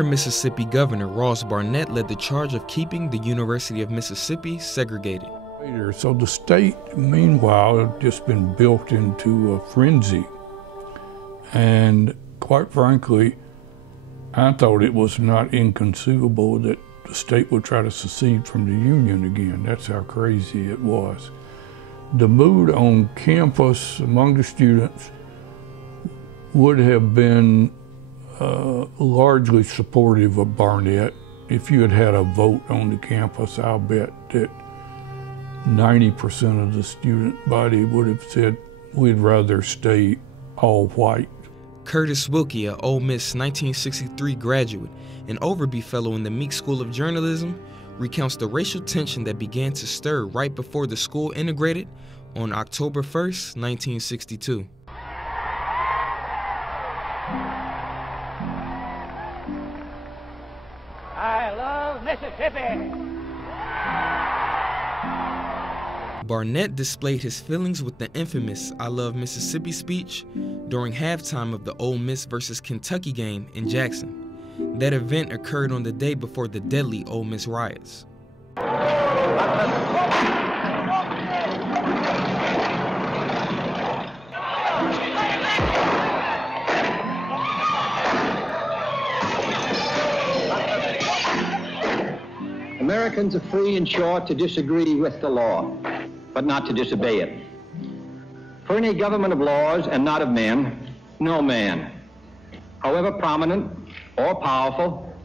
Former Mississippi Governor Ross Barnett led the charge of keeping the University of Mississippi segregated. So the state, meanwhile, had just been built into a frenzy. And quite frankly, I thought it was not inconceivable that the state would try to secede from the Union again. That's how crazy it was. The mood on campus among the students would have been largely supportive of Barnett. If you had had a vote on the campus, I'll bet that 90% of the student body would have said, we'd rather stay all white. Curtis Wilkie, a Ole Miss 1963 graduate and Overby Fellow in the Meek School of Journalism, recounts the racial tension that began to stir right before the school integrated on October 1st, 1962. I love Mississippi. Barnett displayed his feelings with the infamous I Love Mississippi speech during halftime of the Ole Miss versus Kentucky game in Jackson. That event occurred on the day before the deadly Ole Miss riots. Americans are free and sure to disagree with the law, but not to disobey it. For any government of laws and not of men, no man, however prominent or powerful.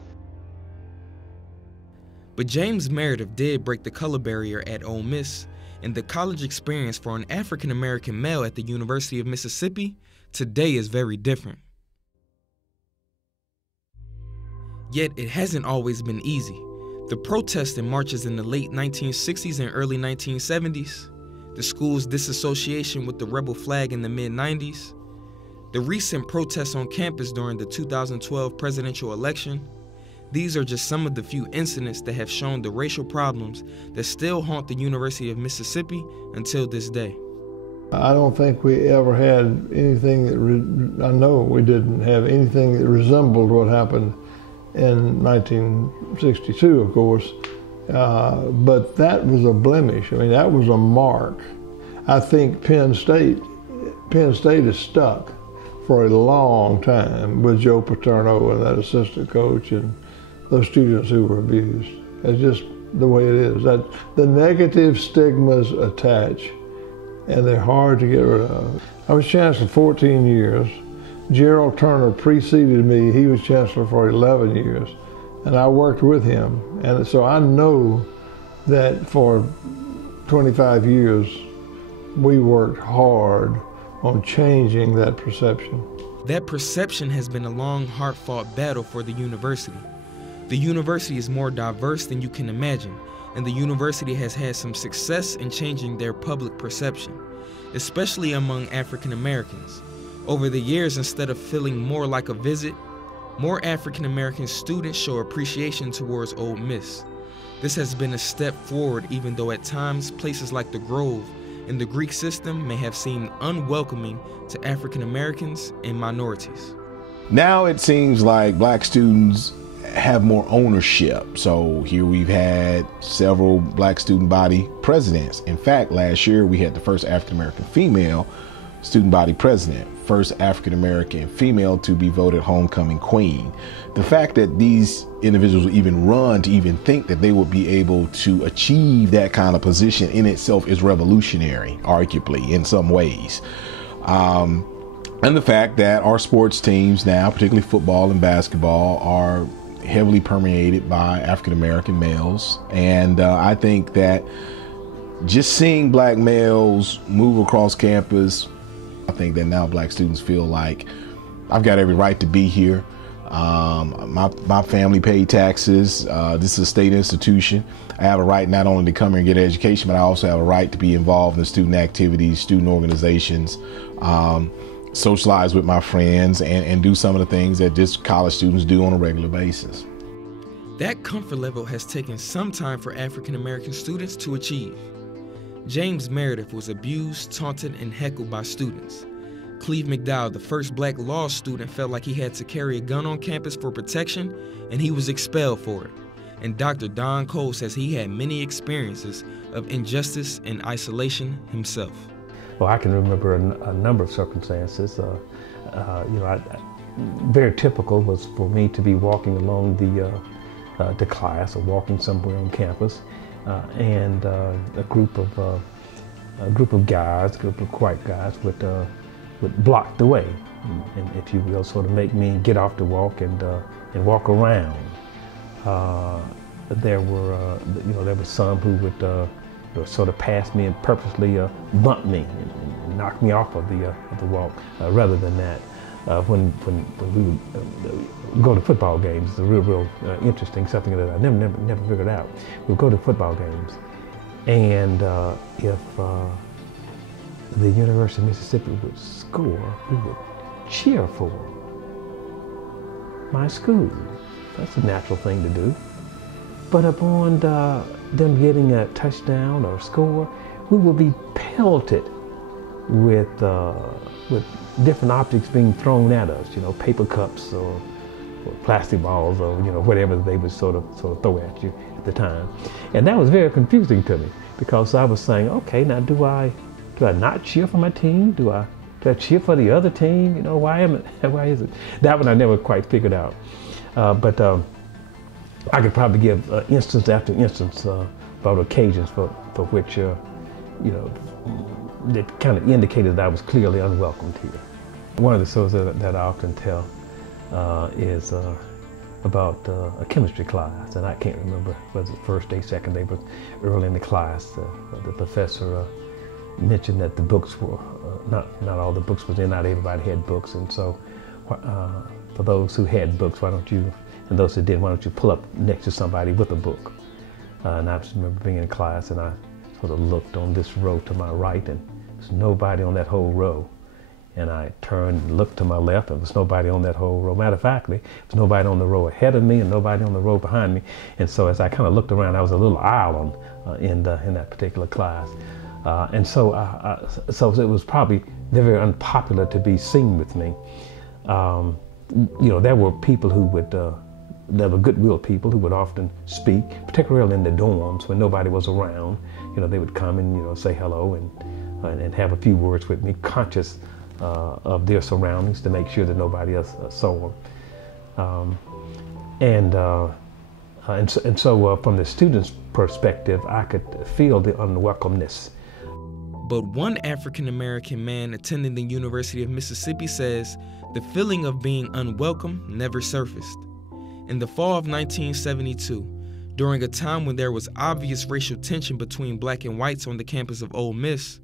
But James Meredith did break the color barrier at Ole Miss, and the college experience for an African-American male at the University of Mississippi today is very different. Yet it hasn't always been easy. The protests and marches in the late 1960s and early 1970s, the school's disassociation with the rebel flag in the mid-90s, the recent protests on campus during the 2012 presidential election, these are just some of the few incidents that have shown the racial problems that still haunt the University of Mississippi until this day. I don't think we ever had anything that, I know we didn't have anything that resembled what happened in 1962, of course, but that was a blemish. I mean, that was a mark. I think Penn State is stuck for a long time with Joe Paterno and that assistant coach and those students who were abused. It's just the way it is. That the negative stigmas attach, and they're hard to get rid of. I was chancellor 14 years. Gerald Turner preceded me. He was chancellor for 11 years, and I worked with him. And so I know that for 25 years, we worked hard on changing that perception. That perception has been a long, hard-fought battle for the university. The university is more diverse than you can imagine, and the university has had some success in changing their public perception, especially among African Americans. Over the years, instead of feeling more like a visit, more African American students show appreciation towards Ole Miss. This has been a step forward, even though at times places like the Grove and the Greek system may have seemed unwelcoming to African Americans and minorities. Now it seems like black students have more ownership. So here we've had several black student body presidents. In fact, last year we had the first African American female student body president, first African American female to be voted homecoming queen. The fact that these individuals would even run to even think that they would be able to achieve that kind of position in itself is revolutionary, arguably, in some ways. And the fact that our sports teams now, particularly football and basketball, are heavily permeated by African American males. And I think that just seeing black males move across campus, I think that now black students feel like I've got every right to be here. My family paid taxes. This is a state institution. I have a right not only to come here and get an education, but I also have a right to be involved in student activities, student organizations, socialize with my friends, and do some of the things that just college students do on a regular basis. That comfort level has taken some time for African American students to achieve. James Meredith was abused, taunted, and heckled by students. Cleve McDowell, the first black law student, felt like he had to carry a gun on campus for protection, and he was expelled for it. And Dr. Don Cole says he had many experiences of injustice and isolation himself. Well, I can remember a number of circumstances. Very typical was for me to be walking along the class or walking somewhere on campus, and a group of guys, a group of white guys would block the way, and if you will, sort of make me get off the walk and walk around. There were some who would sort of pass me and purposely bump me and knock me off of the walk. Rather than that, when we would go to football games, it's a real interesting, something that I never figured out. We'd go to football games, and if the University of Mississippi would score, we would cheer for my school. That's a natural thing to do. But upon them getting a touchdown or score, we would be pelted with different objects being thrown at us, paper cups or plastic balls or whatever they would sort of throw at you at the time. And that was very confusing to me, because I was saying, okay, now do I not cheer for my team? Do I cheer for the other team? Why is it? That one I never quite figured out. But I could probably give instance after instance about occasions for which that kind of indicated that I was clearly unwelcomed here. One of the stories that I often tell is about a chemistry class, and I can't remember whether it was the first day, second day, but early in the class, the professor mentioned that the books were not all the books was in, not everybody had books, and so for those who had books, why don't you, and those who didn't, why don't you pull up next to somebody with a book? And I just remember being in class, and I sort of looked on this row to my right, and there's nobody on that whole row. And I turned and looked to my left, and there was nobody on that whole row. Matter of fact, there was nobody on the row ahead of me and nobody on the row behind me. And so as I kind of looked around, I was a little aisle in that particular class. And so it was probably very unpopular to be seen with me. There were people who would, there were goodwill people who would often speak, particularly in the dorms when nobody was around. They would come and, say hello and have a few words with me, conscious of their surroundings to make sure that nobody else saw them. And so from the student's perspective, I could feel the unwelcomeness. But one African-American man attending the University of Mississippi says the feeling of being unwelcome never surfaced. In the fall of 1972, during a time when there was obvious racial tension between black and whites on the campus of Ole Miss,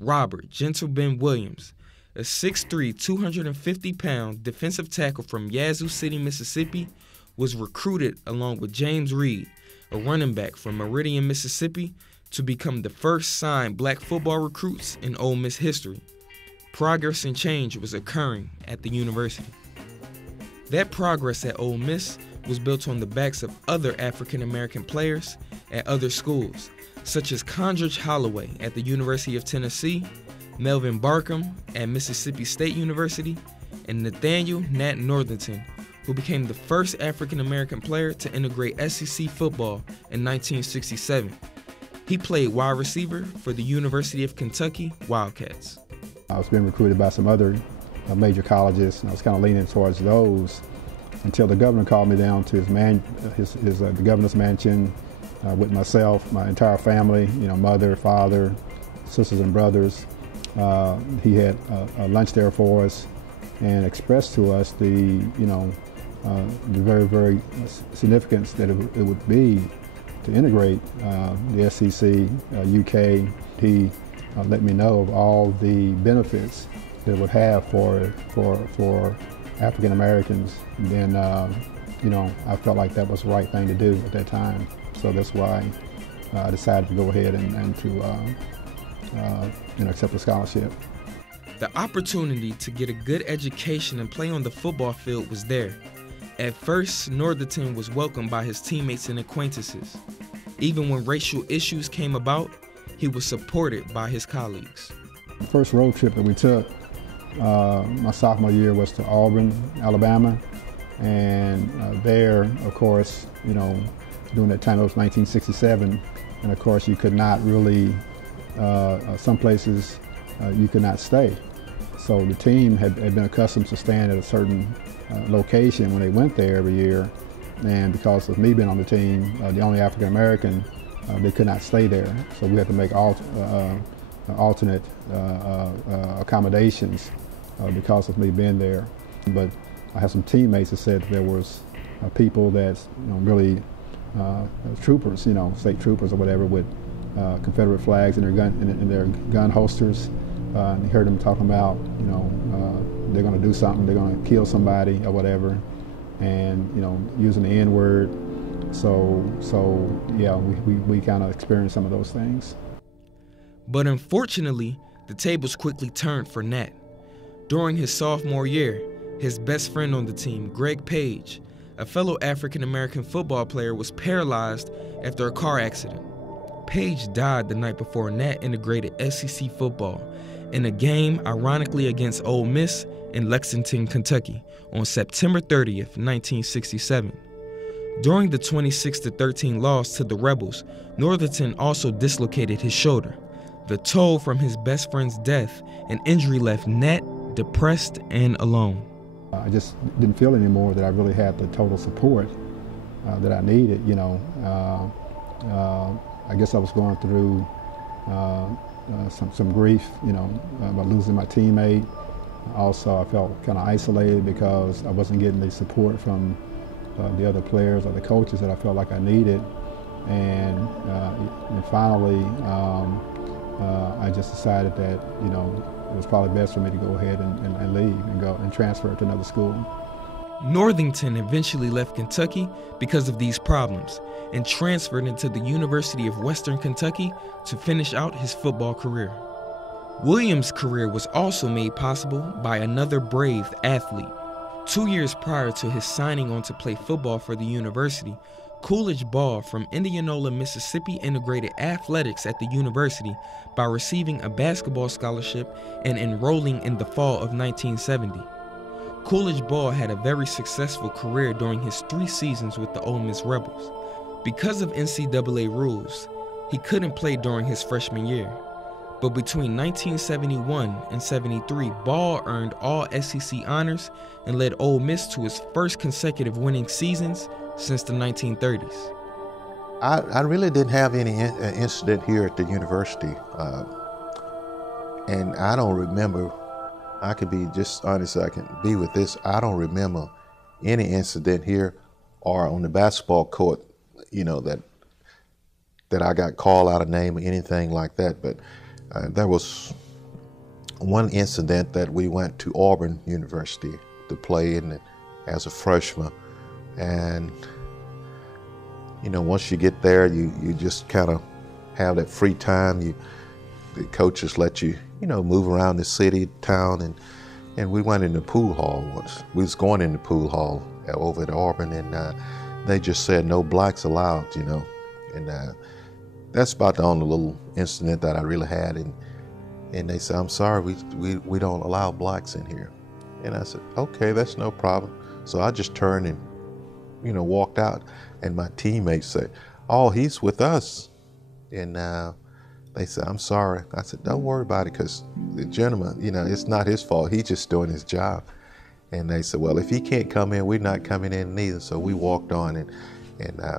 Robert Gentle Ben Williams, a 6'3", 250-pound defensive tackle from Yazoo City, Mississippi, was recruited along with James Reed, a running back from Meridian, Mississippi, to become the first signed black football recruits in Ole Miss history. Progress and change was occurring at the university. That progress at Ole Miss was built on the backs of other African-American players at other schools, such as Condridge Holloway at the University of Tennessee, Melvin Barkham at Mississippi State University, and Nathaniel Nat Northington, who became the first African-American player to integrate SEC football in 1967. He played wide receiver for the University of Kentucky Wildcats. I was being recruited by some other major colleges, and I was kind of leaning towards those until the governor called me down to the governor's mansion with myself, my entire family, mother, father, sisters and brothers. He had a lunch there for us and expressed to us the very, very significance that it would be to integrate the SEC, UK. He let me know of all the benefits that it would have for African Americans. And then, I felt like that was the right thing to do at that time. So that's why I decided to go ahead and to accept the scholarship. The opportunity to get a good education and play on the football field was there. At first, Northington was welcomed by his teammates and acquaintances. Even when racial issues came about, he was supported by his colleagues. The first road trip that we took, my sophomore year was to Auburn, Alabama, and there, of course, you know, during that time it was 1967, and of course you could not really, some places you could not stay. So the team had been accustomed to staying at a certain location when they went there every year, and because of me being on the team, the only African American, they could not stay there. So we had to make alternate accommodations because of me being there. But I had some teammates that said there was people that, you know, really troopers, you know, state troopers or whatever, with Confederate flags in their gun holsters. And you heard them talking about, you know, they're going to do something, they're going to kill somebody or whatever, and, you know, using the N-word. So yeah, we kind of experienced some of those things. But unfortunately, the tables quickly turned for Nat. During his sophomore year, his best friend on the team, Greg Page, a fellow African-American football player, was paralyzed after a car accident. Page died the night before Nat integrated SEC football in a game, ironically, against Ole Miss in Lexington, Kentucky, on September 30th, 1967. During the 26-13 loss to the Rebels, Northington also dislocated his shoulder. The toll from his best friend's death and injury left Nat depressed and alone. I just didn't feel anymore that I really had the total support that I needed, you know. I guess I was going through some grief, you know, about losing my teammate. Also, I felt kind of isolated because I wasn't getting the support from the other players or the coaches that I felt like I needed. And finally, I just decided that, you know, it was probably best for me to go ahead and leave and go and transfer to another school. Northington eventually left Kentucky because of these problems and transferred into the University of Western Kentucky to finish out his football career. Williams' career was also made possible by another brave athlete. 2 years prior to his signing on to play football for the university, Coolidge Ball from Indianola, Mississippi integrated athletics at the university by receiving a basketball scholarship and enrolling in the fall of 1970. Coolidge Ball had a very successful career during his 3 seasons with the Ole Miss Rebels. Because of NCAA rules, he couldn't play during his freshman year. But between 1971 and 73, Ball earned all SEC honors and led Ole Miss to his first consecutive winning seasons since the 1930s. I really didn't have any incident here at the university. And I don't remember, I could be just honest, I can be with this, I don't remember any incident here or on the basketball court, you know, that I got called out of name or anything like that. But there was one incident that we went to Auburn University to play as a freshman. And, you know, once you get there, you just kind of have that free time. The coaches let you, you know, move around the city, town, and we went in the pool hall once. We was going in the pool hall over at Auburn, and they just said no blacks allowed, you know. And that's about the only little incident that I really had. And they said, I'm sorry, we don't allow blacks in here. And I said, okay, that's no problem. So I just turned and, you know, walked out, and my teammates said, oh, he's with us. And they said, I'm sorry. I said, don't worry about it, because the gentleman, you know, it's not his fault. He's just doing his job. And they said, well, if he can't come in, we're not coming in neither. So we walked on, and I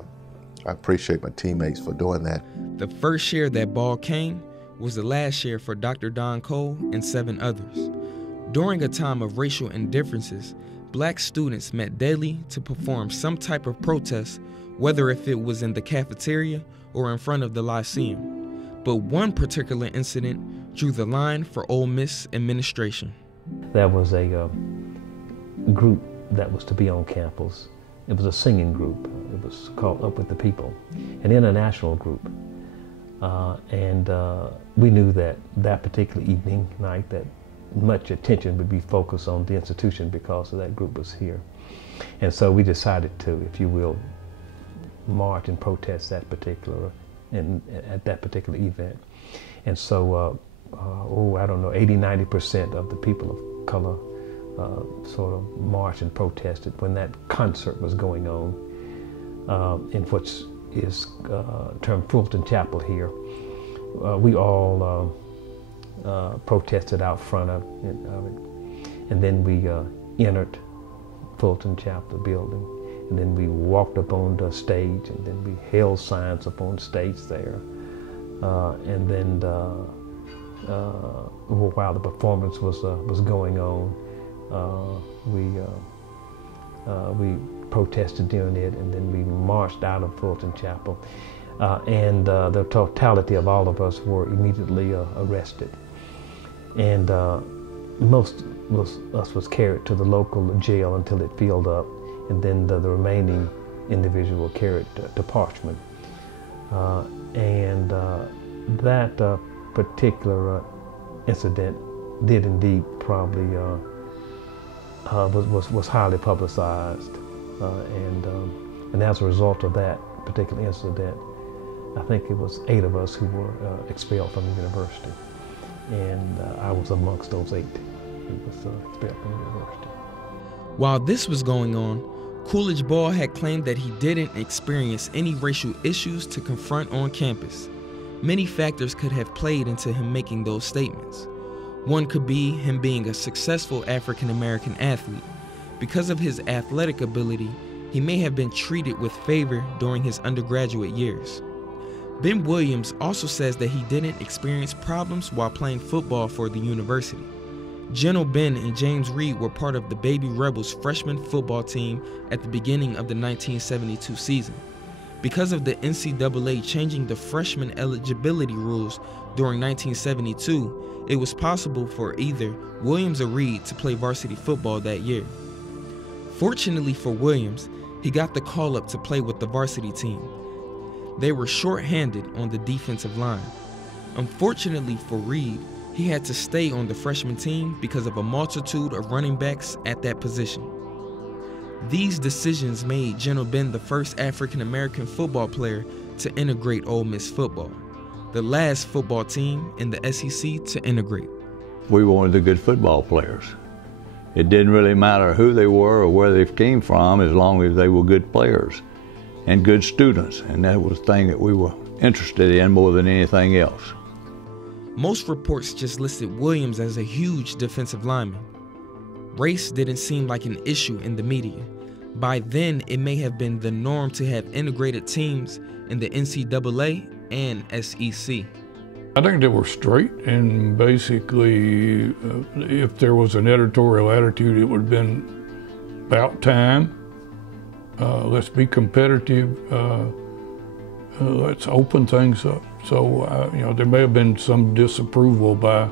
appreciate my teammates for doing that. The first year that Ball came was the last year for Dr. Don Cole and 7 others. During a time of racial indifferences, black students met daily to perform some type of protest, whether if it was in the cafeteria or in front of the Lyceum. But one particular incident drew the line for Ole Miss administration. There was a group that was to be on campus. It was a singing group. It was called Up With the People, an international group. And we knew that particular evening, night, that much attention would be focused on the institution because of that group was here. And so we decided to, if you will, march and protest at that particular event. And so, I don't know, 80–90% of the people of color sort of marched and protested when that concert was going on, in which is termed Fulton Chapel here. We all protested out front of it, and then we entered Fulton Chapel building, and then we walked up on the stage, and then we held signs up on stage there, and then while the performance was going on, we protested during it, and then we marched out of Fulton Chapel, and the totality of all of us were immediately arrested, and most of us was carried to the local jail until it filled up, and then the remaining individual were carried to Parchman, and that particular incident did indeed probably was highly publicized, and as a result of that particular incident, I think it was 8 of us who were expelled from the university, and I was amongst those 8 who was expelled from the university. While this was going on, Coolidge Ball had claimed that he didn't experience any racial issues to confront on campus. Many factors could have played into him making those statements. One could be him being a successful African-American athlete. Because of his athletic ability, he may have been treated with favor during his undergraduate years. Ben Williams also says that he didn't experience problems while playing football for the university. General Ben and James Reed were part of the Baby Rebels freshman football team at the beginning of the 1972 season. Because of the NCAA changing the freshman eligibility rules during 1972, it was possible for either Williams or Reed to play varsity football that year. Fortunately for Williams, he got the call up to play with the varsity team. They were short-handed on the defensive line. Unfortunately for Reed, he had to stay on the freshman team because of a multitude of running backs at that position. These decisions made General Ben the first African-American football player to integrate Ole Miss football, the last football team in the SEC to integrate. We wanted the good football players. It didn't really matter who they were or where they came from as long as they were good players and good students, and that was the thing that we were interested in more than anything else. Most reports just listed Williams as a huge defensive lineman. Race didn't seem like an issue in the media. By then, it may have been the norm to have integrated teams in the NCAA and SEC. I think they were straight, and basically, if there was an editorial attitude, it would have been about time. Let's be competitive. Let's open things up. So, there may have been some disapproval by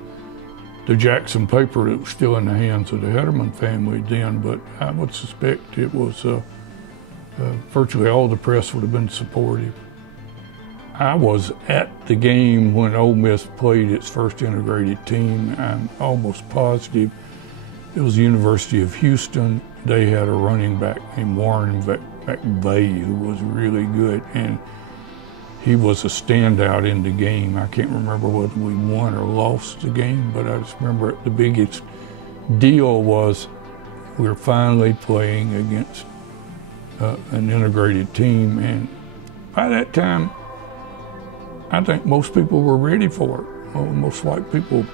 the Jackson paper that was still in the hands of the Hederman family then, but I would suspect it was virtually all the press would have been supportive. I was at the game when Ole Miss played its first integrated team. I'm almost positive it was the University of Houston. They had a running back named Warren McVeigh who was really good, and he was a standout in the game. I can't remember whether we won or lost the game, but I just remember the biggest deal was we were finally playing against an integrated team, and by that time, I think most people were ready for it. Well, most white people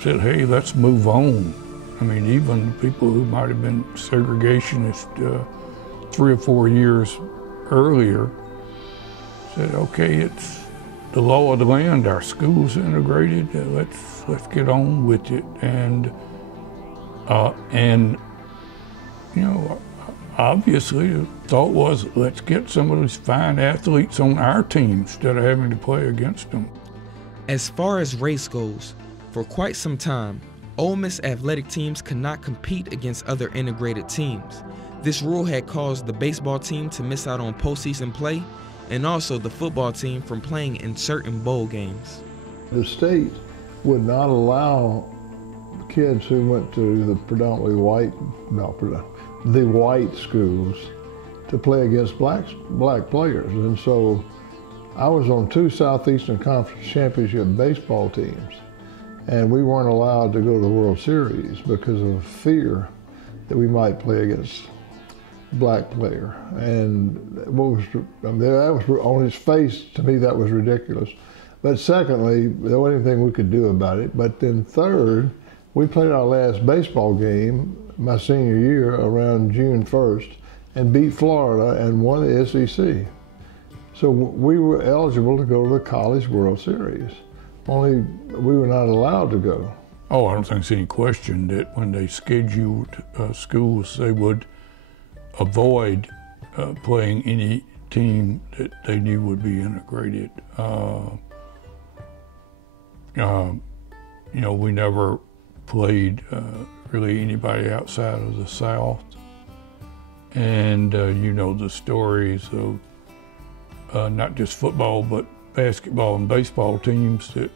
said, hey, let's move on. I mean, even people who might have been segregationists 3 or 4 years earlier said, okay, it's the law of the land, our school's integrated, let's get on with it. And obviously the thought was, let's get some of these fine athletes on our team instead of having to play against them. As far as race goes, for quite some time, Ole Miss athletic teams could not compete against other integrated teams. This rule had caused the baseball team to miss out on postseason play, and also the football team from playing in certain bowl games. The state would not allow kids who went to the predominantly white, the white schools to play against black players. And so I was on 2 Southeastern Conference Championship baseball teams. and we weren't allowed to go to the World Series because of fear that we might play against a black player. And that was on its face, to me, that was ridiculous. But secondly, there wasn't anything we could do about it. But then third, we played our last baseball game my senior year around June 1st and beat Florida and won the SEC. So we were eligible to go to the College World Series, only we were not allowed to go. Oh, I don't think there's any question that when they scheduled schools, they would avoid playing any team that they knew would be integrated. You know, we never played really anybody outside of the South. And you know the stories of not just football, but basketball and baseball teams that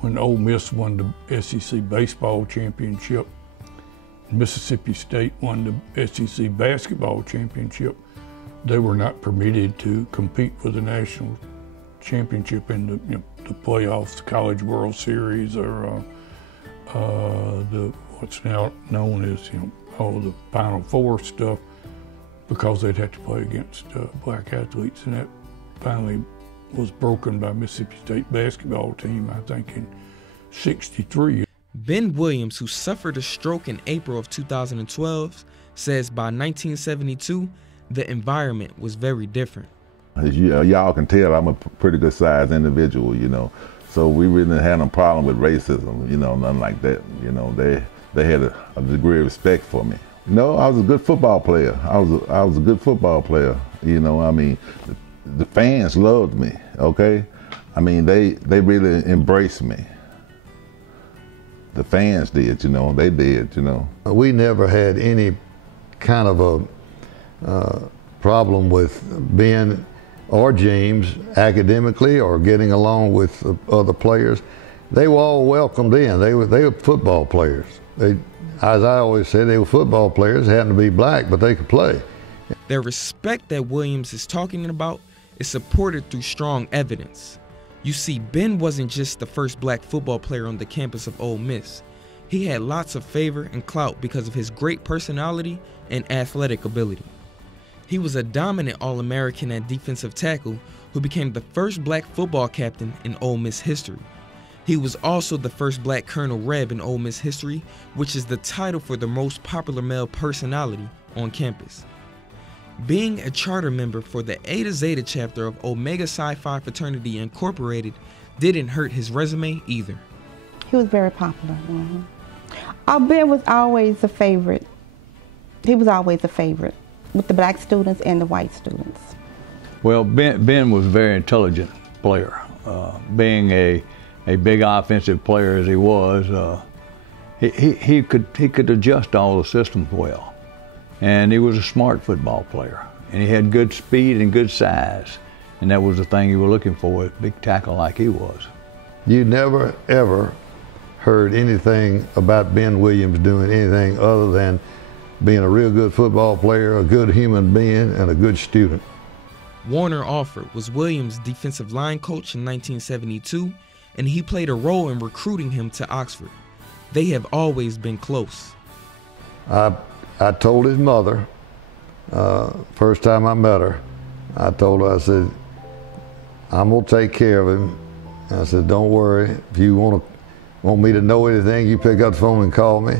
when Ole Miss won the SEC baseball championship, Mississippi State won the SEC basketball championship, they were not permitted to compete for the national championship in the, the playoffs, the College World Series, or the what's now known as all the Final Four stuff, because they'd have to play against black athletes, and that finally was broken by Mississippi State basketball team, I think, in '63. Ben Williams, who suffered a stroke in April of 2012, says by 1972, the environment was very different. As y'all can tell, I'm a pretty good sized individual, so we really didn't have no problem with racism, nothing like that. They had a degree of respect for me. I was a good football player. I was a good football player. The fans loved me. Okay, they really embraced me. The fans did, they did, We never had any kind of a problem with Ben or James academically or getting along with other players. They were all welcomed in. They were football players. As I always say, they were football players, happened to be black, but they could play. The respect that Williams is talking about is supported through strong evidence. You see, Ben wasn't just the first black football player on the campus of Ole Miss. He had lots of favor and clout because of his great personality and athletic ability. He was a dominant All-American at defensive tackle who became the first black football captain in Ole Miss history. He was also the first black Colonel Reb in Ole Miss history, which is the title for the most popular male personality on campus. Being a charter member for the Eta Zeta chapter of Omega Psi Phi Fraternity Incorporated didn't hurt his resume either. He was very popular. Ben was always a favorite. He was always a favorite with the black students and the white students. Well, Ben was a very intelligent player. Being a big offensive player as he was, he could adjust all the systems well. And he was a smart football player. And he had good speed and good size. And that was the thing you were looking for, a big tackle like he was. You never, ever heard anything about Ben Williams doing anything other than being a real good football player, a good human being, and a good student. Warner Alford was Williams' defensive line coach in 1972, and he played a role in recruiting him to Oxford. They have always been close. I told his mother, first time I met her, I told her, I said, I'm gonna take care of him. And I said, don't worry, if you want me to know anything, you pick up the phone and call me.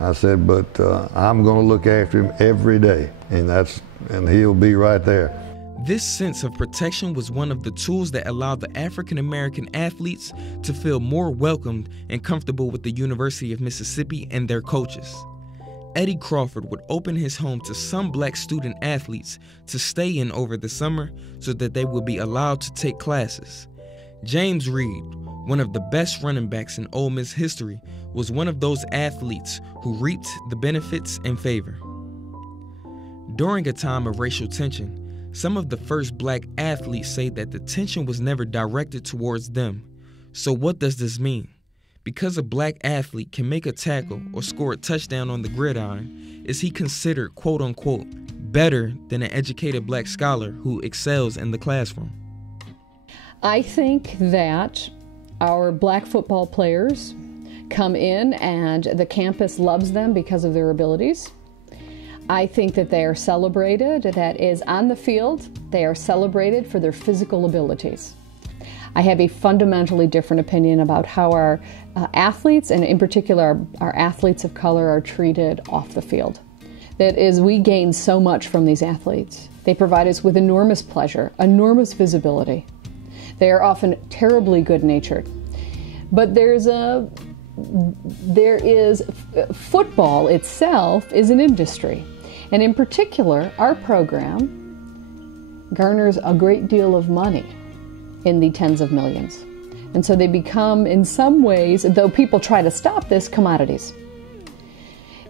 I said, but I'm gonna look after him every day, and he'll be right there. This sense of protection was one of the tools that allowed the African American athletes to feel more welcomed and comfortable with the University of Mississippi and their coaches. Eddie Crawford would open his home to some black student athletes to stay in over the summer so that they would be allowed to take classes. James Reed, one of the best running backs in Ole Miss history, was one of those athletes who reaped the benefits and favor. During a time of racial tension, some of the first black athletes say that the tension was never directed towards them. So what does this mean? Because a black athlete can make a tackle or score a touchdown on the gridiron, is he considered, quote unquote, better than an educated black scholar who excels in the classroom? I think that Our black football players come in and the campus loves them because of their abilities. I think that they are celebrated, that is, on the field, they are celebrated for their physical abilities. I have a fundamentally different opinion about how our athletes, and in particular our athletes of color, are treated off the field. That is, we gain so much from these athletes. They provide us with enormous pleasure, enormous visibility. They are often terribly good-natured. But football itself is an industry. And in particular, our program garners a great deal of money in the tens of millions. And so they become, in some ways, though people try to stop this, commodities.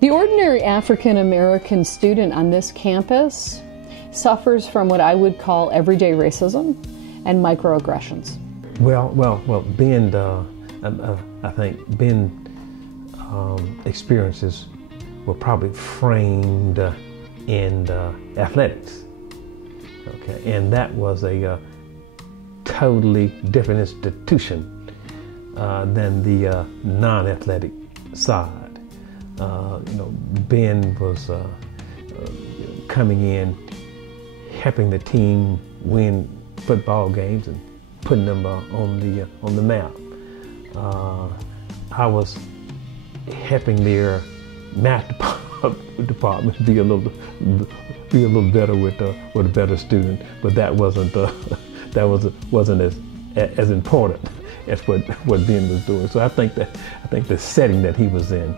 The ordinary African American student on this campus suffers from what I would call everyday racism and microaggressions. Well, Ben, I think Ben experiences were probably framed in athletics. Okay, and that was a totally different institution than the non-athletic side. Ben was coming in, helping the team win football games and putting them on the map. I was helping their math department be a little better with a better student, but that wasn't as important as what Ben was doing. So I think the setting that he was in,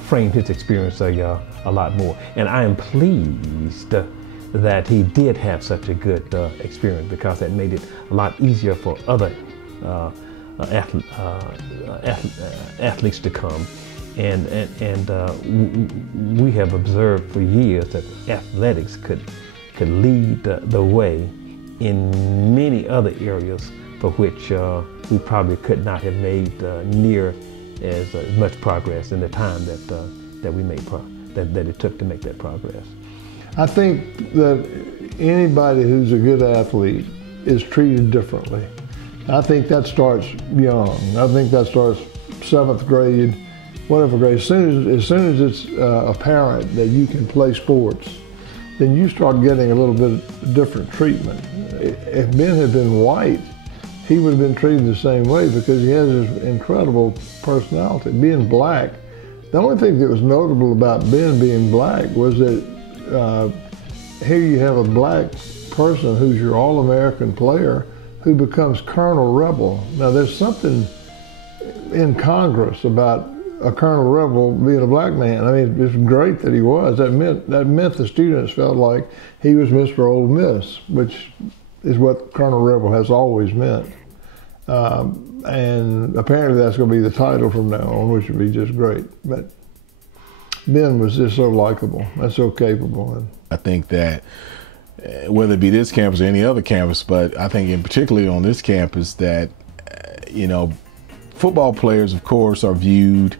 framed his experience a lot more. And I am pleased that he did have such a good experience, because that made it a lot easier for other athletes to come. And we have observed for years that athletics could lead the way in many other areas for which we probably could not have made near as much progress in the time that we made that it took to make that progress. I think that anybody who's a good athlete is treated differently. I think that starts young. I think that starts 7th grade, whatever grade. As soon as it's apparent that you can play sports, then you start getting a little bit different treatment. If Ben had been white, he would have been treated the same way, because he has this incredible personality. Being black, the only thing that was notable about Ben being black was that here you have a black person who's your All-American player who becomes Colonel Rebel. Now there's something in Congress about a Colonel Rebel being a black man. I mean, it's great that he was. That meant the students felt like he was Mr. Ole Miss, which is what Colonel Rebel has always meant. And apparently that's going to be the title from now on, which would be just great. But Ben was just so likable and so capable. And I think that whether it be this campus or any other campus, but I think in particularly on this campus that, football players, of course, are viewed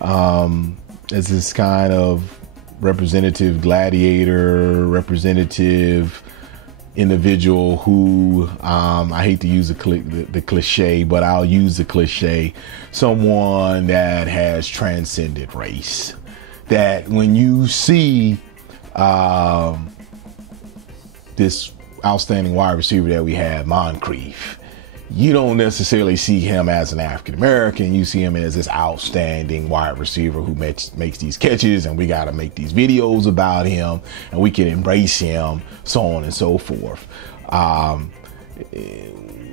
as this kind of representative gladiator, representative individual who, I hate to use the cliche, but I'll use the cliche, someone that has transcended race. That when you see this outstanding wide receiver that we have, Moncrief, you don't necessarily see him as an African American. You see him as this outstanding wide receiver who makes these catches, and we got to make these videos about him, and we can embrace him, so on and so forth.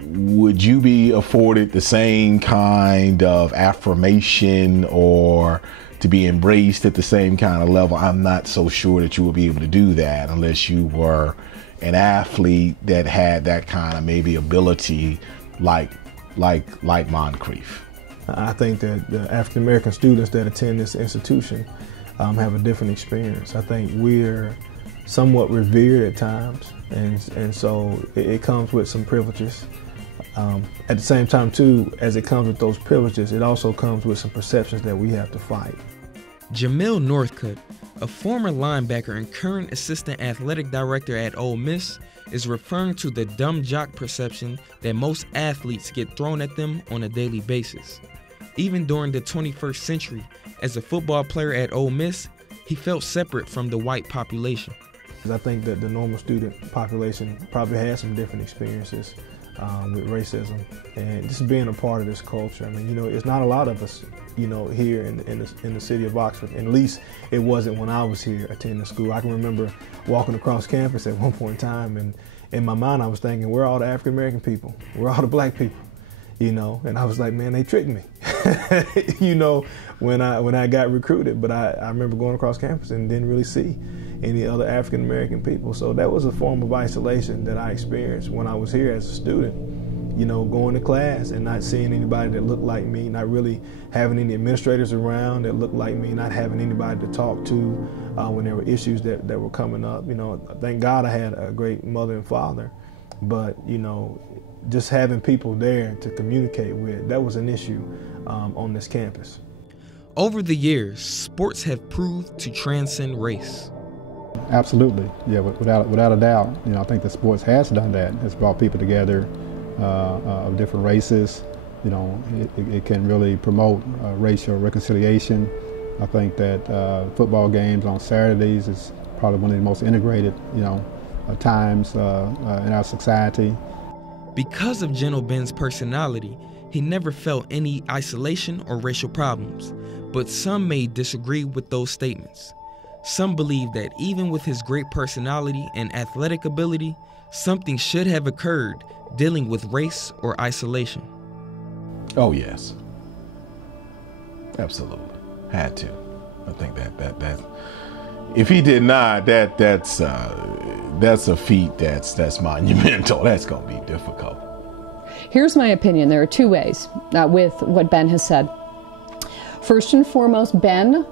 Would you be afforded the same kind of affirmation or to be embraced at the same kind of level? I'm not so sure that you would be able to do that unless you were an athlete that had that kind of maybe ability like Moncrief. I think that the African American students that attend this institution have a different experience. I think we're somewhat revered at times, and so it comes with some privileges. At the same time, too, as it comes with those privileges, it also comes with some perceptions that we have to fight. Jamil Northcutt, A former linebacker and current assistant athletic director at Ole Miss is referring to the dumb jock perception that most athletes get thrown at them on a daily basis. Even during the 21st century, as a football player at Ole Miss, he felt separate from the white population. I think that the normal student population probably has some different experiences with racism and just being a part of this culture. I mean, you know, it's not a lot of us, you know, here in the city of Oxford. At least it wasn't when I was here attending school. I can remember walking across campus at one point in time, and in my mind I was thinking, where are all the African American people? Where are all the black people? You know, and I was like, man, they tricked me. You know, when I got recruited. But I remember going across campus and didn't really see any other African American people. So that was a form of isolation that I experienced when I was here as a student. You know, going to class and not seeing anybody that looked like me, not really having any administrators around that looked like me, not having anybody to talk to when there were issues that were coming up. You know, thank God I had a great mother and father, but, you know, just having people there to communicate with, that was an issue on this campus. Over the years, sports have proved to transcend race. Absolutely, yeah, without a doubt. You know, I think that sports has done that. It's brought people together of different races. You know, it can really promote racial reconciliation. I think that football games on Saturdays is probably one of the most integrated, you know, times in our society. Because of General Ben's personality, he never felt any isolation or racial problems, but some may disagree with those statements. Some believe that even with his great personality and athletic ability, something should have occurred dealing with race or isolation. Oh yes, absolutely, had to. I think that if he did not, that's a feat that's monumental. That's going to be difficult. Here's my opinion. There are two ways with what Ben has said. First and foremost, Ben,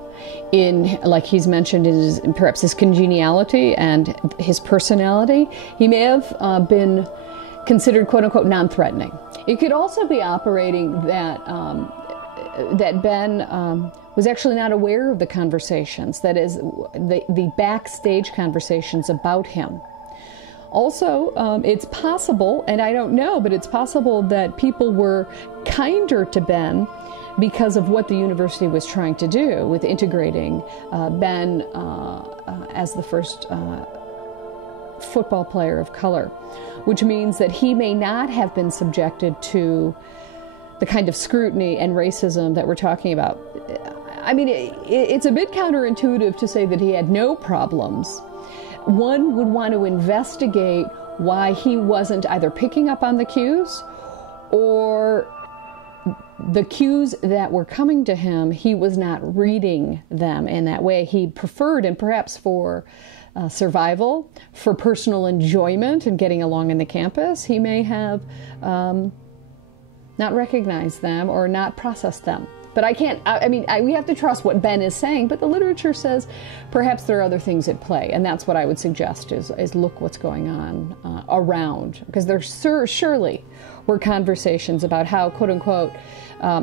like he's mentioned, perhaps his congeniality and his personality, he may have been considered quote-unquote non-threatening. It could also be operating that that Ben was actually not aware of the conversations, that is, the backstage conversations about him. Also, it's possible, and I don't know, but it's possible that people were kinder to Ben because of what the university was trying to do with integrating Ben as the first football player of color, which means that he may not have been subjected to the kind of scrutiny and racism that we're talking about. I mean, it's a bit counterintuitive to say that he had no problems. One would want to investigate why he wasn't either picking up on the cues or the cues that were coming to him, he was not reading them in that way. He preferred, and perhaps for survival, for personal enjoyment and getting along in the campus, he may have not recognized them or not processed them. But we have to trust what Ben is saying, but the literature says perhaps there are other things at play, and that's what I would suggest is look what's going on around, because there surely were conversations about how, quote-unquote,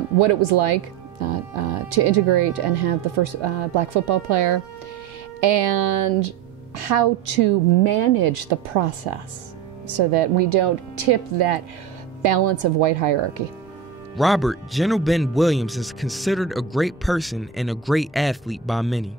what it was like to integrate and have the first black football player, and how to manage the process so that we don't tip that balance of white hierarchy. Robert General Ben Williams is considered a great person and a great athlete by many.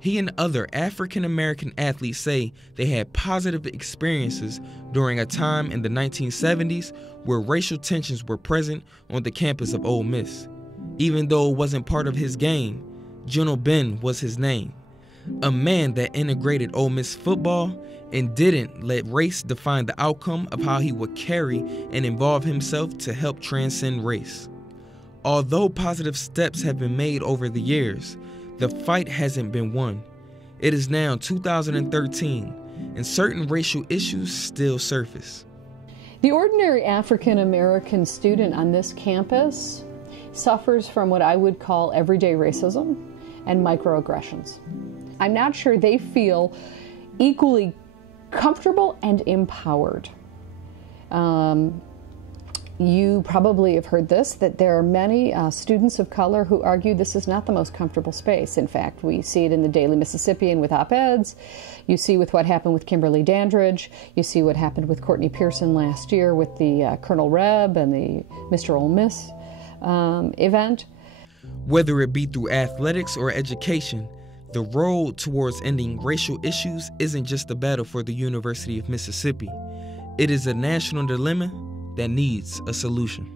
He and other African-American athletes say they had positive experiences during a time in the 1970s where racial tensions were present on the campus of Ole Miss. Even though it wasn't part of his game, General Ben was his name. A man that integrated Ole Miss football and didn't let race define the outcome of how he would carry and involve himself to help transcend race. Although positive steps have been made over the years, the fight hasn't been won. It is now 2013, and certain racial issues still surface. The ordinary African-American student on this campus suffers from what I would call everyday racism and microaggressions. I'm not sure they feel equally comfortable and empowered. You probably have heard this, that there are many students of color who argue this is not the most comfortable space. In fact, we see it in the Daily Mississippian with op-eds. You see with what happened with Kimberly Dandridge. You see what happened with Courtney Pearson last year with the Colonel Reb and the Mr. Ole Miss event. Whether it be through athletics or education, the road towards ending racial issues isn't just a battle for the University of Mississippi. It is a national dilemma that needs a solution.